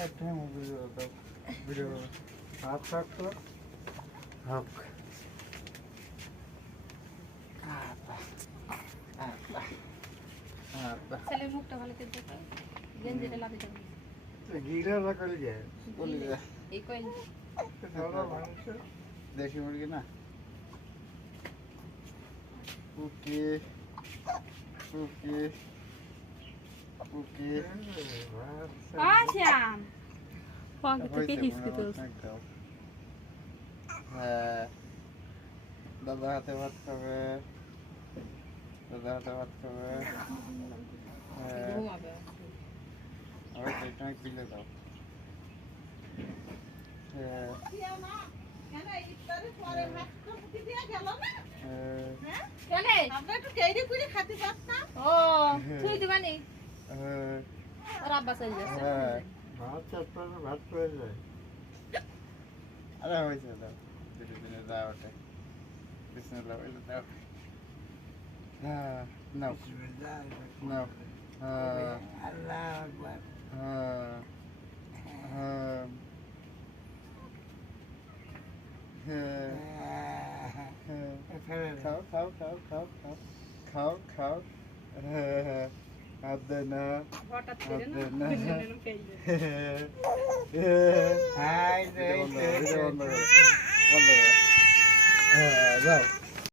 হাত থাকতো হক ছেলের মুখটা ভালো করে দেখো গেঞ্জিটা লাভে যাবে গিরা রাখলে যায় বলি এই কয়েন দেখি মুরগি না কুকি কুকি কুকি শ্যাম পকেট থেকে হিসকি তো হ্যাঁ দাদা হাতে ভাত খাবে দাদা হাতে ভাত খাবে হ্যাঁ ঘুমাবে আবার পেটটা পিলে দাও হ্যাঁ কেনে আমরা একটু কেড়ে কুড়ে খেতে পারতাম। ও তুই দিবানি হ্যাঁ আর আব্বা চলে যাচ্ছে হ্যাঁ ভাত চাপড়ে ভাত পড়ে যায় আরে হয়েছে দাও ধীরে ধীরে দাও ওটা বিসমিল্লাহ বলে দাও হ্যাঁ নাও নাও হ্যাঁ আল্লাহ আকবার হ্যাঁ হ্যাঁ হ্যাঁ খাও খাও খাও খাও খাও খাও খাও হ্যাঁ হাত দে না হঠাৎ হাত করে দে না না হাই বন্ধ করো হ্যাঁ যাও